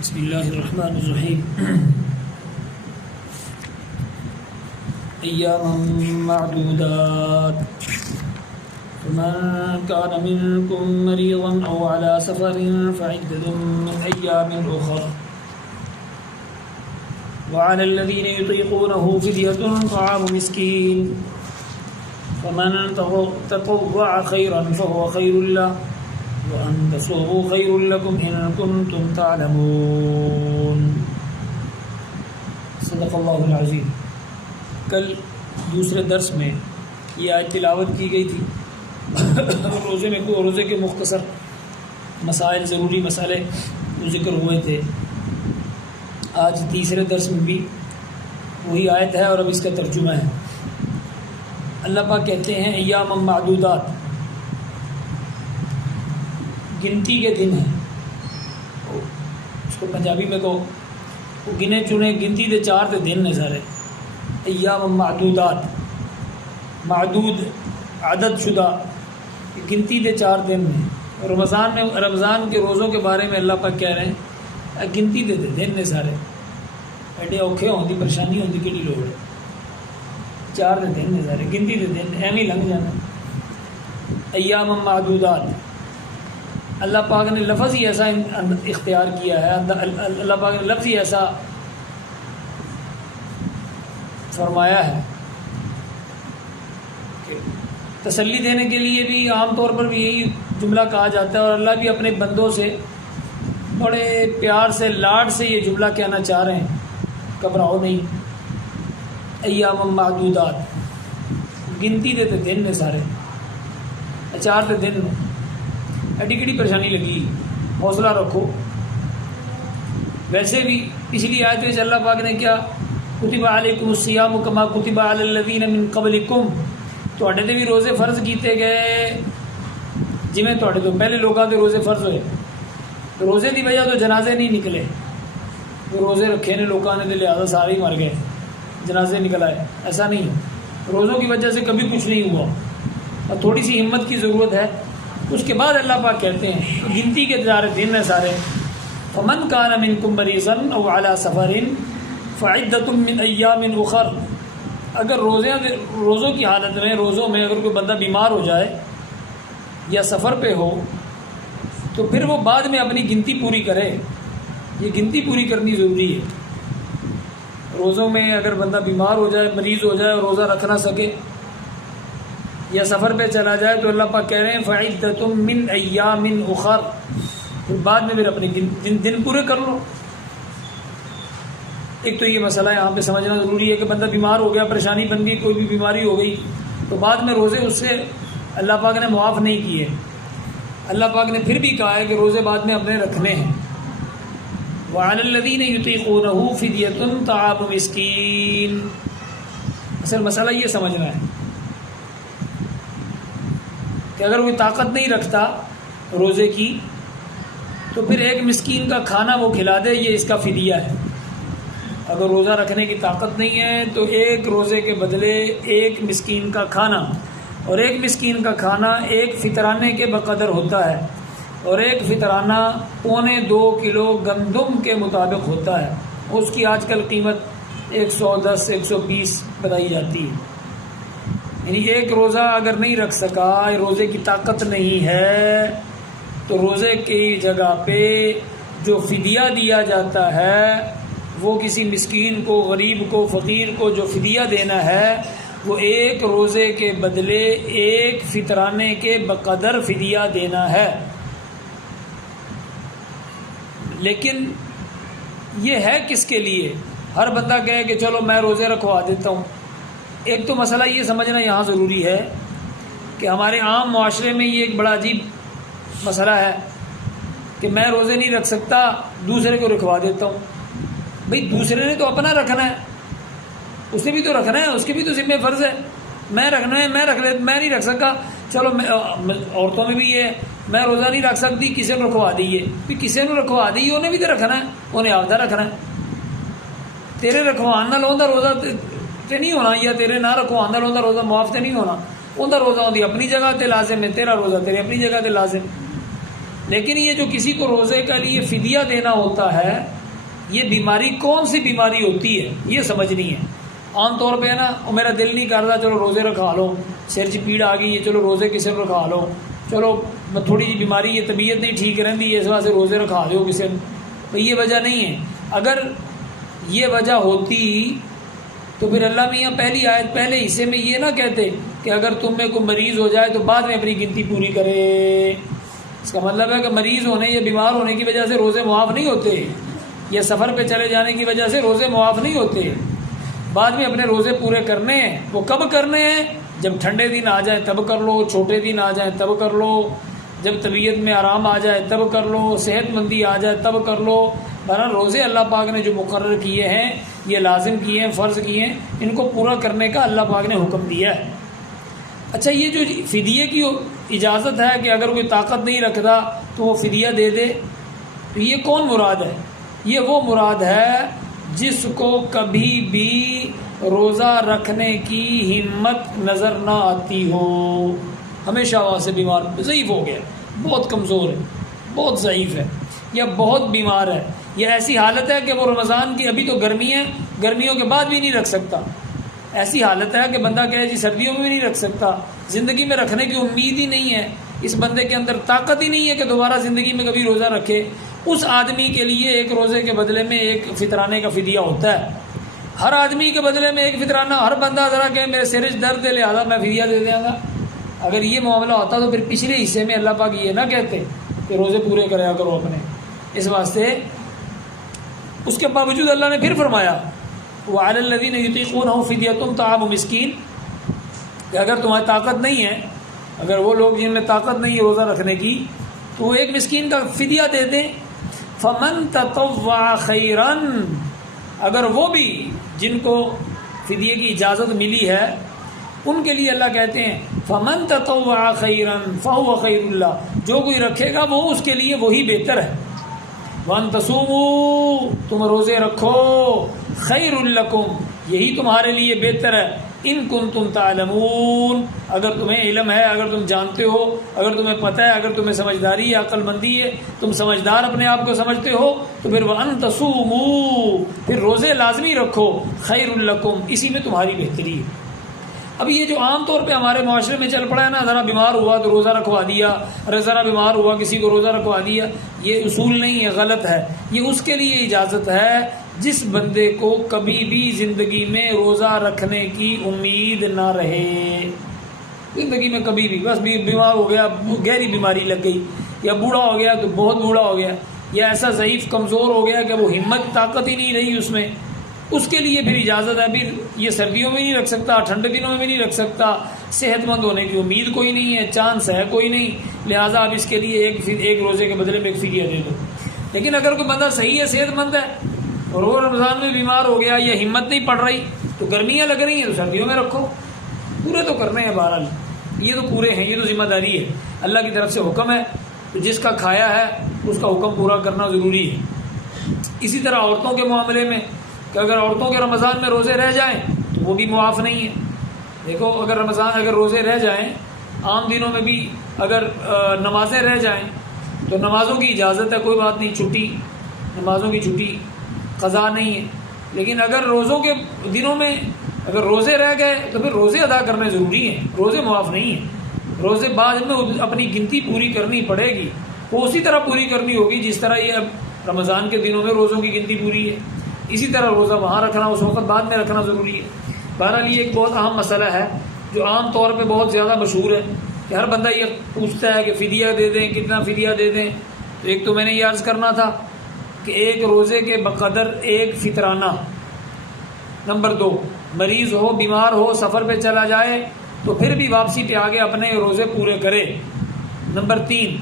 بسم اللہ الرحمن الرحیم ایاما معدودات فمن كان منكم مريضا أو على سفر فعدة من أيام أخر وعلى الذين يطيقونه فدية طعام مسكين فمن تطوع خيرا فهو خير له وأن تصوموا خير لكم إن كنتم تعلمون صدق اللہ العظیم۔ کل دوسرے درس میں یہ آیت تلاوت کی گئی تھی۔ روزے کے مختصر مسائل، ضروری مسئلے ذکر ہوئے تھے۔ آج تیسرے درس میں بھی وہی آیت ہے اور اب اس کا ترجمہ ہے۔ اللہ پاک کہتے ہیں ایام معدودات، گنتی کے دن ہیں۔ اس کو پنجابی میں کہو وہ گنے چنے گنتی دے چار تے دن نے سارے۔ ایام معدودات، معدود عدد شدہ، گنتی دے چار دن ہیں۔ رمضان کے روزوں کے بارے میں اللہ پاک کہہ رہے ہیں گنتی دے دن نے سارے، ایڈے اوکھے ہوندی پریشانی ہوندی کیڑی لوڑ ہے، چار دے دن نے سارے، گنتی دے دن ایویں لنگ جانا۔ ایام معدودات، اللہ پاک نے لفظ ہی ایسا اختیار کیا ہے، اللہ پاک نے لفظ ہی ایسا فرمایا ہے کہ تسلی دینے کے لیے بھی عام طور پر بھی یہی جملہ کہا جاتا ہے، اور اللہ بھی اپنے بندوں سے بڑے پیار سے، لاڈ سے یہ جملہ کہنا چاہ رہے ہیں، گھبراؤ نہیں۔ ایام معدودات، گنتی دیتے دن نے سارے، چار دے دن نے، ایڈی کیڑی پریشانی لگی، حوصلہ رکھو۔ ویسے بھی پچھلی آیت میں اللہ پاک نے کیا، کتب علیکم الصیام کما کتب علی الذین من قبلکم، تواڈے تے بھی روزے فرض کیتے گئے جویں تواڈے تو پہلے لوگاں دے روزے فرض ہوئے۔ روزے دی وجہ تو جنازے نہیں نکلے، روزے رکھے نے لوگوں نے لہٰذا سارے ہی مر گئے، جنازے نکل آئے، ایسا نہیں ہے۔ روزوں کی وجہ سے کبھی کچھ نہیں ہوا، اور تھوڑی سی ہمت کی ضرورت ہے۔ اس کے بعد اللہ پاک کہتے ہیں گنتی کے دن ہیں سارے۔ فمن کان منکم مریضا او علی سفر فعدۃ من ایام اخر، اگر روزوں کی حالت میں، روزوں میں اگر کوئی بندہ بیمار ہو جائے یا سفر پہ ہو تو پھر وہ بعد میں اپنی گنتی پوری کرے۔ یہ گنتی پوری کرنی ضروری ہے۔ روزوں میں اگر بندہ بیمار ہو جائے، مریض ہو جائے اور روزہ رکھ نہ سکے یا سفر پہ چلا جائے تو اللہ پاک کہہ رہے ہیں فعدۃ من ایام اخر، پھر بعد میں پھر اپنے دن پورے کر لو۔ ایک تو یہ مسئلہ یہاں پہ سمجھنا ضروری ہے کہ بندہ بیمار ہو گیا، پریشانی بن گئی، کوئی بھی بیماری ہو گئی تو بعد میں روزے اس سے اللہ پاک نے معاف نہیں کیے۔ اللہ پاک نے پھر بھی کہا ہے کہ روزے بعد میں اپنے رکھنے ہیں۔ وعلی الذین یطیقونہ فدیۃ طعام مسکین، اصل مسئلہ یہ سمجھنا ہے کہ اگر کوئی طاقت نہیں رکھتا روزے کی تو پھر ایک مسکین کا کھانا وہ کھلا دے، یہ اس کا فدیہ ہے۔ اگر روزہ رکھنے کی طاقت نہیں ہے تو ایک روزے کے بدلے ایک مسکین کا کھانا، اور ایک مسکین کا کھانا ایک فطرانے کے بقدر ہوتا ہے، اور ایک فطرانہ 2.25 کلو گندم کے مطابق ہوتا ہے۔ اس کی آج کل قیمت 110 120 بتائی جاتی ہے۔ یعنی ایک روزہ اگر نہیں رکھ سکا، روزے کی طاقت نہیں ہے، تو روزے کی جگہ پہ جو فدیہ دیا جاتا ہے وہ کسی مسکین کو، غریب کو، فقیر کو جو فدیہ دینا ہے وہ ایک روزے کے بدلے ایک فطرانے کے بقدر فدیہ دینا ہے۔ لیکن یہ ہے کس کے لیے؟ ہر بندہ کہے کہ چلو میں روزے رکھوا دیتا ہوں۔ ایک تو مسئلہ یہ سمجھنا یہاں ضروری ہے کہ ہمارے عام معاشرے میں یہ ایک بڑا عجیب مسئلہ ہے کہ میں روزے نہیں رکھ سکتا، دوسرے کو رکھوا دیتا ہوں۔ بھئی دوسرے نے تو اپنا رکھنا ہے، اس نے بھی تو رکھنا ہے، اس کے بھی تو ذمہ فرض ہے۔ میں رکھنا ہے، میں نہیں رکھ سکا، چلو عورتوں میں بھی یہ ہے، میں روزہ نہیں رکھ سکتی، کسی نے رکھوا دیئے، پھر کسی نے رکھوا دیئے انہیں بھی تو رکھنا ہے، انہیں آدھا رکھنا ہے۔ تیرے رکھوان نال اوندا روزہ تے نہیں ہونا، یا تیرے نہ رکھوان نال اوندا روزہ معاف تے نہیں ہونا۔ اوندا روزہ اندی اپنی جگہ تے لازم ہے، تیرا روزہ تیرے اپنی جگہ تے لازم۔ لیکن یہ جو کسی کو روزے کا لیے فدیہ دینا ہوتا ہے، یہ بیماری کون سی بیماری ہوتی ہے یہ سمجھنی ہے۔ عام طور پہ ہے نا، میرا دل نہیں کرتا چلو روزے رکھا لو، سر چ پیڑ آ گئی ہے چلو روزے کسی نے رکھا لو، چلو تھوڑی جی بیماری ہے، طبیعت نہیں ٹھیک رہتی ہے اس واسطے روزے رکھا دو کسی نے، یہ وجہ نہیں ہے۔ اگر یہ وجہ ہوتی تو پھر اللہ میاں پہلی آیت پہلے حصے میں یہ نہ کہتے کہ اگر تم میں کوئی مریض ہو جائے تو بعد میں اپنی گنتی پوری کرے۔ اس کا مطلب ہے کہ مریض ہونے یا بیمار ہونے کی وجہ سے روزے معاف نہیں ہوتے، یا سفر پہ چلے جانے کی وجہ سے روزے معاف نہیں ہوتے، بعد میں اپنے روزے پورے کرنے ہیں۔ وہ کب کرنے ہیں؟ جب ٹھنڈے دن آ جائیں تب کر لو، چھوٹے دن آ جائیں تب کر لو، جب طبیعت میں آرام آ جائے تب کر لو، صحت مندی آ جائے تب کر لو۔ بہرحال روزے اللہ پاک نے جو مقرر کیے ہیں، یہ لازم کیے ہیں، فرض کیے ہیں، ان کو پورا کرنے کا اللہ پاک نے حکم دیا ہے۔ اچھا، یہ جو فدیے کی اجازت ہے کہ اگر کوئی طاقت نہیں رکھتا تو وہ فدیہ دے دے، تو یہ کون مراد ہے؟ یہ وہ مراد ہے جس کو کبھی بھی روزہ رکھنے کی ہمت نظر نہ آتی ہو، ہمیشہ وہاں سے بیمار ضعیف ہو گیا، بہت کمزور ہے، بہت ضعیف ہے، یا بہت بیمار ہے، یا ایسی حالت ہے کہ وہ رمضان کی، ابھی تو گرمی ہے، گرمیوں کے بعد بھی نہیں رکھ سکتا، ایسی حالت ہے کہ بندہ کہے جی سردیوں میں بھی نہیں رکھ سکتا، زندگی میں رکھنے کی امید ہی نہیں ہے، اس بندے کے اندر طاقت ہی نہیں ہے کہ دوبارہ زندگی میں کبھی روزہ رکھے، اس آدمی کے لیے ایک روزے کے بدلے میں ایک فطرانے کا فدیہ ہوتا ہے۔ ہر آدمی کے بدلے میں ایک فطرانہ، ہر بندہ ذرا کہ میرے سرج درد ہے لہٰذا میں فدیہ دے دوں گا، اگر یہ معاملہ ہوتا تو پھر پچھلے حصے میں اللہ پاک یہ نہ کہتے کہ روزے پورے کریا کرو اپنے۔ اس واسطے اس کے باوجود اللہ نے پھر فرمایا وَعَلَى الَّذِينَ يُطِيقُونَهُ فِدْيَةٌ طَعَامُ مِسْكِينٍ، کہ اگر تمہیں طاقت نہیں ہے، اگر وہ لوگ جن میں طاقت نہیں ہے روزہ رکھنے کی، تو وہ ایک مسکین کا فدیہ دے دیں۔ فَمَن تَطَوَّعَ خَيْرًا، اگر وہ بھی جن کو فدیے کی اجازت ملی ہے ان کے لیے اللہ کہتے ہیں فَمَن تَطَوَّعَ خَيْرًا فَهُوَ خَيْرٌ لَهُ، جو کوئی رکھے گا وہ اس کے لیے وہی بہتر ہے۔ وَأَن تَصُومُوا، تم روزے رکھو، خَيْرٌ لَكُمْ، یہی تمہارے لیے بہتر ہے، ان کنتم تعلمون، اگر تمہیں علم ہے، اگر تم جانتے ہو، اگر تمہیں پتہ ہے، اگر تمہیں سمجھداری ہے، عقل مندی ہے، تم سمجھدار اپنے آپ کو سمجھتے ہو، تو پھر وَأَن تَصُومُوا، پھر روزے لازمی رکھو، خَيْرٌ لَكُمْ، اسی میں تمہاری بہتری ہے۔ اب یہ جو عام طور پہ ہمارے معاشرے میں چل پڑا ہے نا، ذرا بیمار ہوا تو روزہ رکھوا دیا، ارے ذرا بیمار ہوا کسی کو روزہ رکھوا دیا، یہ اصول نہیں ہے، غلط ہے۔ یہ اس کے لیے اجازت ہے جس بندے کو کبھی بھی زندگی میں روزہ رکھنے کی امید نہ رہے، زندگی میں کبھی بھی بس بیمار ہو گیا، گہری بیماری لگ گئی، یا بوڑھا ہو گیا تو بہت بوڑھا ہو گیا، یا ایسا ضعیف کمزور ہو گیا کہ وہ ہمت طاقت ہی نہیں رہی اس میں، اس کے لیے پھر اجازت ہے۔ پھر یہ سردیوں میں نہیں رکھ سکتا، ٹھنڈے دنوں میں بھی نہیں رکھ سکتا، صحت مند ہونے کی امید کوئی نہیں ہے، چانس ہے کوئی نہیں، لہٰذا آپ اس کے لیے ایک روزے کے بدلے میں ایک فدیہ دے دو۔ لیکن اگر کوئی بندہ صحیح ہے، صحت مند ہے، اور وہ رمضان میں بیمار ہو گیا یا ہمت نہیں پڑ رہی، تو گرمیاں لگ رہی ہیں تو سردیوں میں رکھو، پورے تو کرنے ہیں، بہرحال یہ تو پورے ہیں، یہ تو ذمہ داری ہے، اللہ کی طرف سے حکم ہے، تو جس کا کھایا ہے اس کا حکم پورا کرنا ضروری ہے۔ اسی طرح عورتوں کے معاملے میں کہ اگر عورتوں کے رمضان میں روزے رہ جائیں تو وہ بھی معاف نہیں ہے۔ دیکھو، اگر روزے رہ جائیں، عام دنوں میں بھی اگر نمازیں رہ جائیں تو نمازوں کی اجازت ہے، کوئی بات نہیں، چھٹی، نمازوں کی چھٹی قضا نہیں ہے۔ لیکن اگر روزوں کے دنوں میں اگر روزے رہ گئے تو پھر روزے ادا کرنے ضروری ہیں، روزے معاف نہیں ہیں، روزے بعد میں اپنی گنتی پوری کرنی پڑے گی، وہ اسی طرح پوری کرنی ہوگی جس طرح یہ اب رمضان کے دنوں میں روزوں کی گنتی پوری ہے، اسی طرح روزہ وہاں رکھنا اس وقت بعد میں رکھنا ضروری ہے۔ بہرحال یہ ایک بہت اہم مسئلہ ہے جو عام طور پہ بہت زیادہ مشہور ہے کہ ہر بندہ یہ پوچھتا ہے کہ فدیہ دے دیں، کتنا فدیہ دے دیں۔ تو ایک تو میں نے یہ عرض کرنا تھا کہ ایک روزے کے بقدر ایک فطرانہ۔ نمبر 2، مریض ہو، بیمار ہو، سفر پہ چلا جائے تو پھر بھی واپسی پہ آگے اپنے روزے پورے کرے۔ نمبر 3،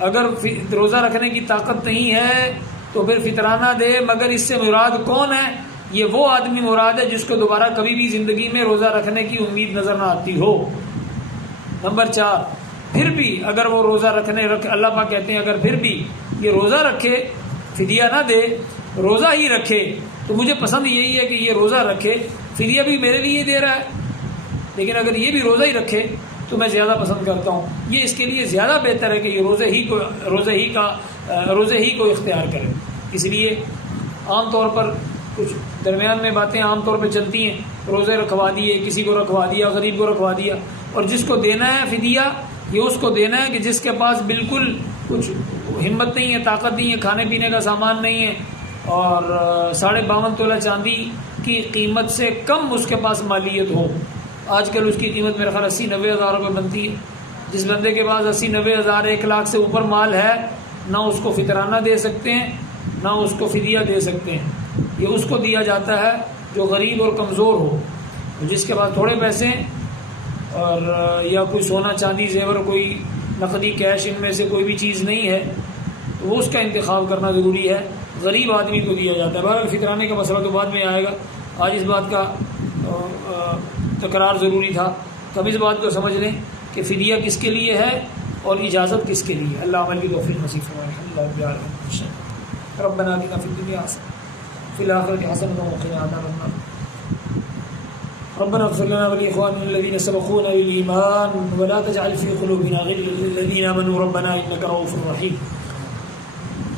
اگر روزہ رکھنے کی طاقت نہیں ہے تو پھر فطرانہ دے، مگر اس سے مراد کون ہے؟ یہ وہ آدمی مراد ہے جس کو دوبارہ کبھی بھی زندگی میں روزہ رکھنے کی امید نظر نہ آتی ہو۔ نمبر 4، پھر بھی اگر وہ روزہ اللہ پاک کہتے ہیں اگر پھر بھی یہ روزہ رکھے، فدیہ نہ دے، روزہ ہی رکھے، تو مجھے پسند یہی ہے کہ یہ روزہ رکھے، فدیہ بھی میرے لیے دے رہا ہے، لیکن اگر یہ بھی روزہ ہی رکھے تو میں زیادہ پسند کرتا ہوں. یہ اس کے لیے زیادہ بہتر ہے کہ یہ روزے ہی کو اختیار کرے. اس لیے عام طور پر کچھ درمیان میں باتیں عام طور پہ چلتی ہیں، روزے رکھوا دیے، کسی کو رکھوا دیا، غریب کو رکھوا دیا. اور جس کو دینا ہے فدیہ، یہ اس کو دینا ہے کہ جس کے پاس بالکل کچھ ہمت نہیں ہے، طاقت نہیں ہے، کھانے پینے کا سامان نہیں ہے، اور 52.5 تولہ چاندی کی قیمت سے کم اس کے پاس مالیت ہو. آج کل اس کی قیمت میرے خیال 80-90 ہزار روپے بنتی ہے. جس بندے کے پاس 80-90 ہزار 1 لاکھ سے اوپر مال ہے، نہ اس کو فطرانہ دے سکتے ہیں نہ اس کو فدیہ دے سکتے ہیں. یہ اس کو دیا جاتا ہے جو غریب اور کمزور ہو. جس کے پاس تھوڑے پیسے ہیں اور یا کوئی سونا چاندی زیور، کوئی نقدی کیش، ان میں سے کوئی بھی چیز نہیں ہے، تو وہ اس کا انتخاب کرنا ضروری ہے. غریب آدمی کو دیا جاتا ہے. بہرحال فطرانے کا مسئلہ تو بعد میں آئے گا. آج اس بات کا تکرار ضروری تھا. کب اس بات کو سمجھ لیں کہ فدیہ کس کے لیے ہے اور اجازت کس کے لیے. اللہ عمل کی توفیق نصیب فرمائے. اللہ ربنا آتنا فی الدنیا حسنہ وفی الآخرۃ حسنۃ وقنا عذاب النار. ربنا اغفر لنا ولإخواننا الذين سبقونا بالإيمان ولا تجعل في قلوبنا غلا للذين آمنوا ربنا إنك رؤوف رحيم.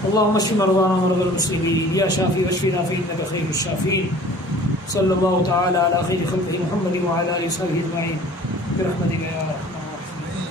اللهم اشف مرضانا ومرضى المسلمين يا شافي واشفنا فإنك خير الشافين. صلى الله تعالى على خير خلقه محمد وعلى آله وصحبه أجمعين برحمتك يا أرحم الراحمين.